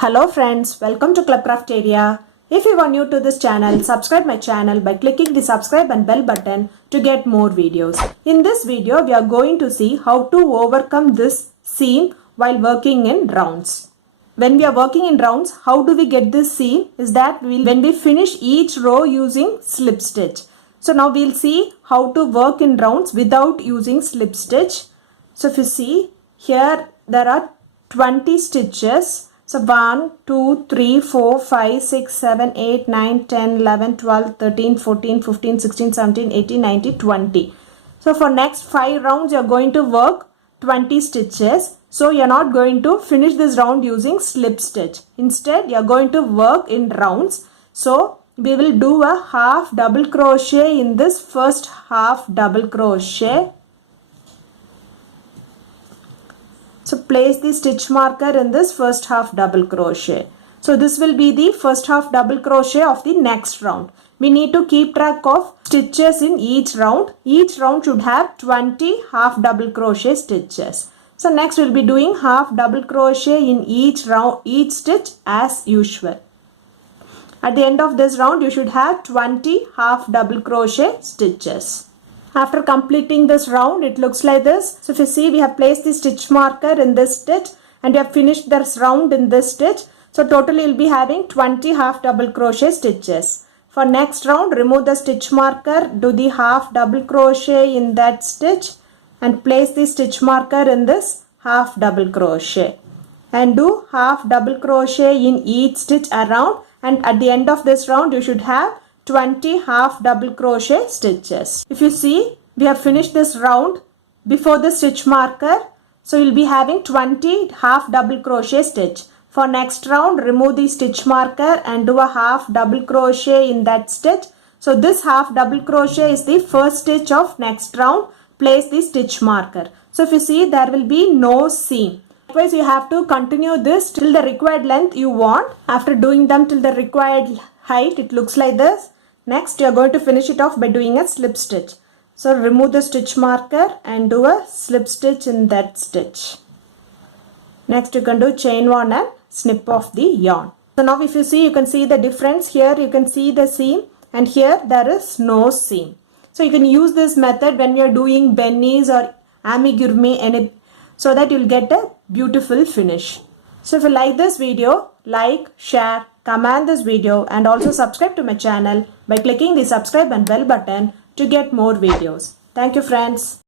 Hello friends, welcome to Club Crafteria. If you are new to this channel, subscribe my channel by clicking the subscribe and bell button to get more videos. In this video, we are going to see how to overcome this seam while working in rounds. When we are working in rounds, how do we get this seam? Is that when we finish each row using slip stitch. So now we'll see how to work in rounds without using slip stitch. So if you see, here there are 20 stitches. So 1, 2, 3, 4, 5, 6, 7, 8, 9, 10, 11, 12, 13, 14, 15, 16, 17, 18, 19, 20. So for next 5 rounds you are going to work 20 stitches. So you are not going to finish this round using slip stitch. Instead you are going to work in rounds. So we will do a half double crochet in this first half double crochet. So place the stitch marker in this first half double crochet. So this will be the first half double crochet of the next round. We need to keep track of stitches in each round. Each round should have 20 half double crochet stitches. So next we'll be doing half double crochet in each round, each stitch as usual. At the end of this round you should have 20 half double crochet stitches. After completing this round, it looks like this. So if you see, we have placed the stitch marker in this stitch and we have finished this round in this stitch. So totally you'll be having 20 half double crochet stitches. For next round, remove the stitch marker, do the half double crochet in that stitch and place the stitch marker in this half double crochet. And do half double crochet in each stitch around, and at the end of this round, you should have 20 half double crochet stitches. If you see, we have finished this round before the stitch marker. So you'll be having 20 half double crochet stitch. For next round, remove the stitch marker and do a half double crochet in that stitch. So this half double crochet is the first stitch of next round. Place the stitch marker. So if you see, there will be no seam. Likewise, you have to continue this till the required length you want. After doing them till the required height, it looks like this. Next, you are going to finish it off by doing a slip stitch. So remove the stitch marker and do a slip stitch in that stitch. Next, you can do chain 1 and snip off the yarn. So now if you see, you can see the difference. Here you can see the seam and here there is no seam. So you can use this method when you are doing bennies or amigurumi, so that you will get a beautiful finish. So if you like this video, like, share, comment this video and also subscribe to my channel by clicking the subscribe and bell button to get more videos. Thank you friends.